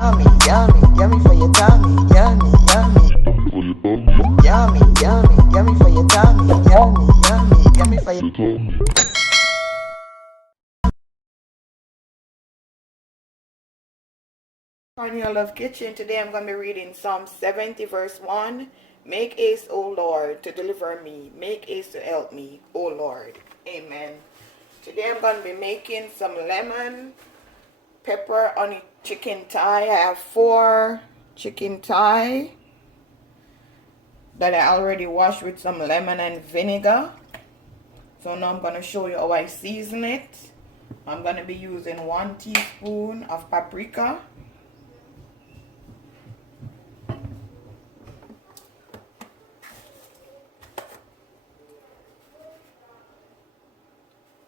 Yummy, yummy, yummy for your tummy. Yummy, yummy. Yummy, yummy, yummy for your tummy. Yummy, yummy, yummy for your tummy. Cornelialove Kitchen. Today I'm going to be reading Psalm 70 verse 1. Make haste, O Lord, to deliver me. Make haste to help me, O Lord. Amen. Today I'm going to be making some lemon, pepper, onion, chicken thigh. I have 4 chicken thigh that I already washed with some lemon and vinegar. So now I'm going to show you how I season it. I'm going to be using 1 teaspoon of paprika,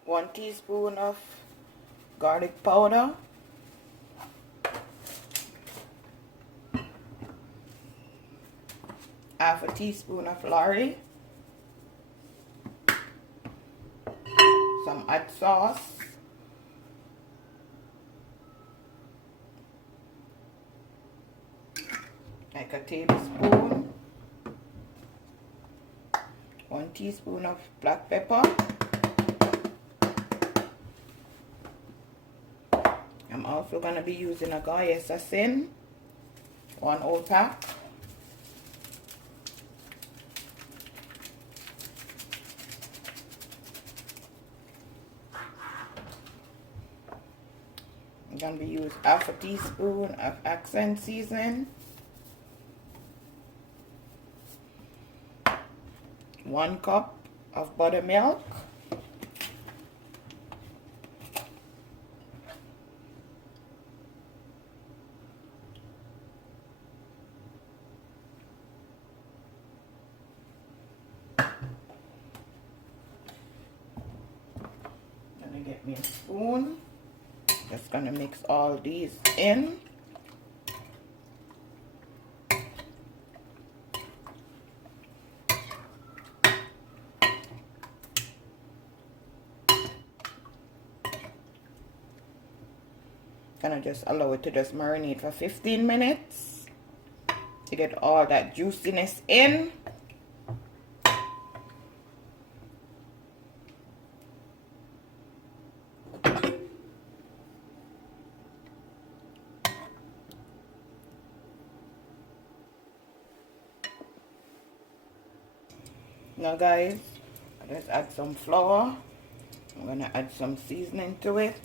1 teaspoon of garlic powder, half a teaspoon of Lorry, some hot sauce, like a tablespoon, 1 teaspoon of black pepper. I'm also going to be using a garlic assassin, 1 whole pack. I'm going to be using half a teaspoon of accent seasoning, 1 cup of buttermilk, gonna get me a spoon. Just gonna mix all these in. Gonna just allow it to just marinate for 15 minutes to get all that juiciness in. Now guys, let's add some flour. I'm gonna add some seasoning to it,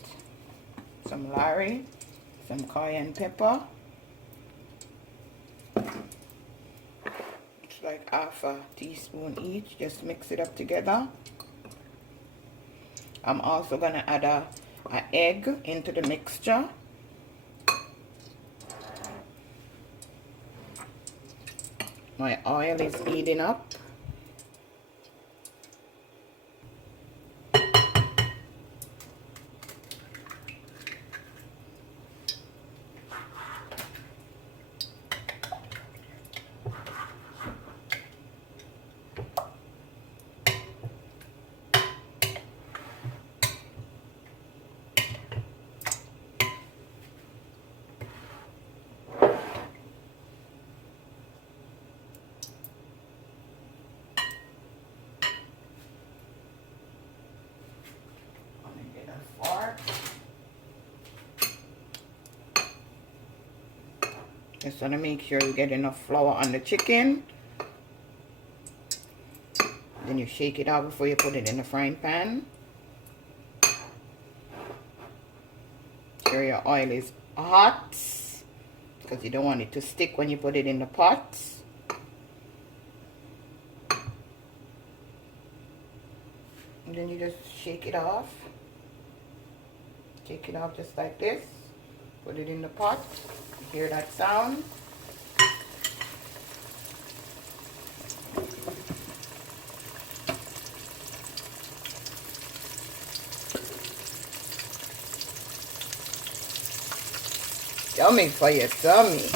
some Lorry, some cayenne pepper. It's like half a teaspoon each. Just mix it up together. I'm also gonna add a egg into the mixture. My oil is heating up. Just want to make sure you get enough flour on the chicken. Then you shake it out before you put it in the frying pan. Sure your oil is hot because you don't want it to stick when you put it in the pot. And then you just shake it off. Shake it off just like this. Put it in the pot. You hear that sound? Yummy for your tummy.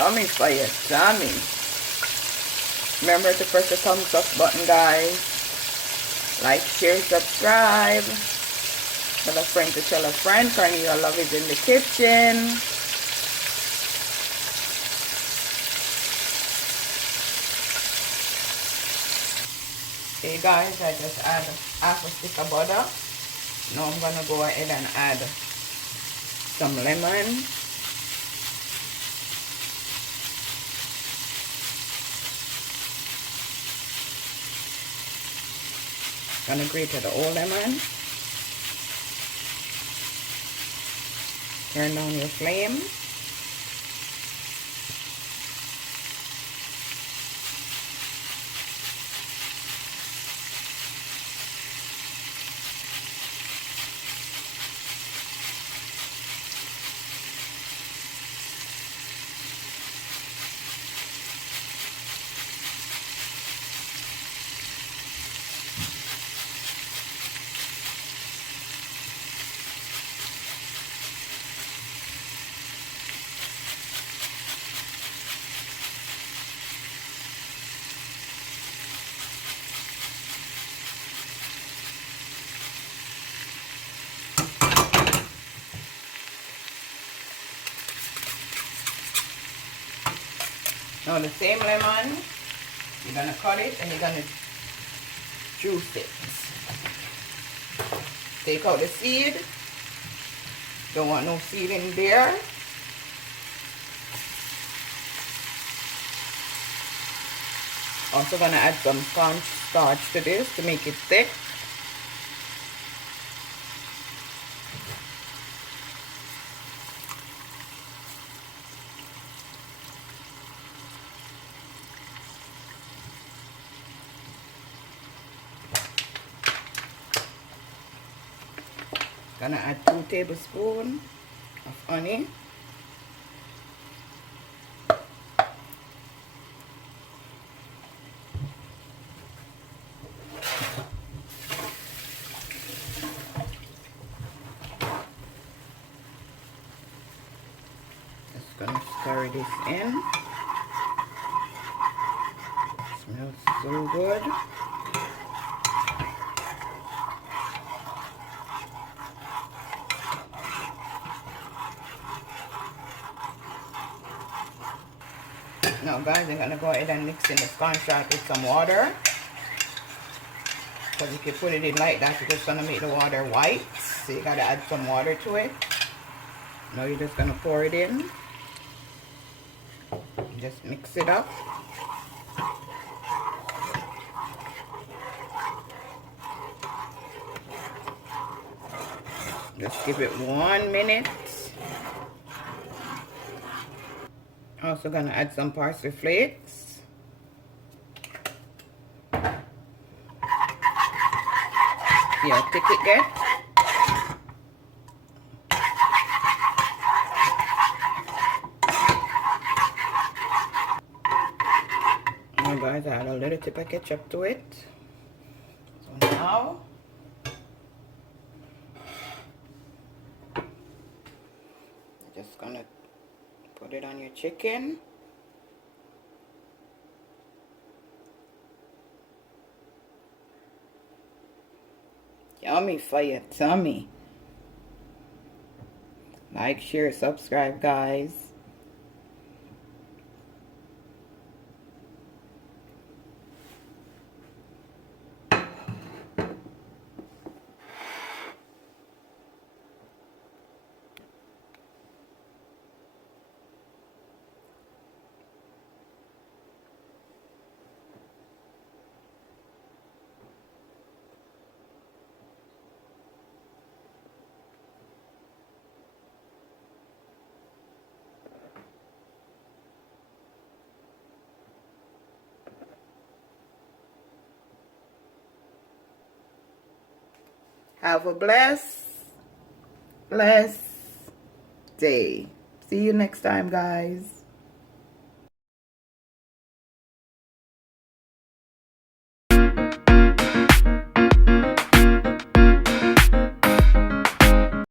Yummy for your tummy. Remember to press the thumbs up button, guys. Like, share, subscribe. Tell a friend to tell a friend. Cornelialove is in the kitchen. Okay guys, I just add half a stick of butter. Now I'm gonna go ahead and add some lemon. Gonna grate the whole lemon. Turn down your flame. Now the same lemon, you're gonna cut it and you're gonna juice it. Take out the seed. Don't want no seed in there. Also gonna add some cornstarch to this to make it thick. Gonna add 2 tablespoons of honey. Just gonna stir this in. Smells so good. Now guys, I'm gonna go ahead and mix in the cornstarch with some water. Because if you put it in like that, it's just gonna make the water white. So you gotta add some water to it. Now you're just gonna pour it in. Just mix it up. Just give it 1 minute. Also gonna add some parsley flakes. See how thick it gets? Now guys, I add a little tip of ketchup to it. So now just gonna put it on your chicken. Yummy for your tummy. Like, share, subscribe, guys. Have a blessed day. See you next time, guys.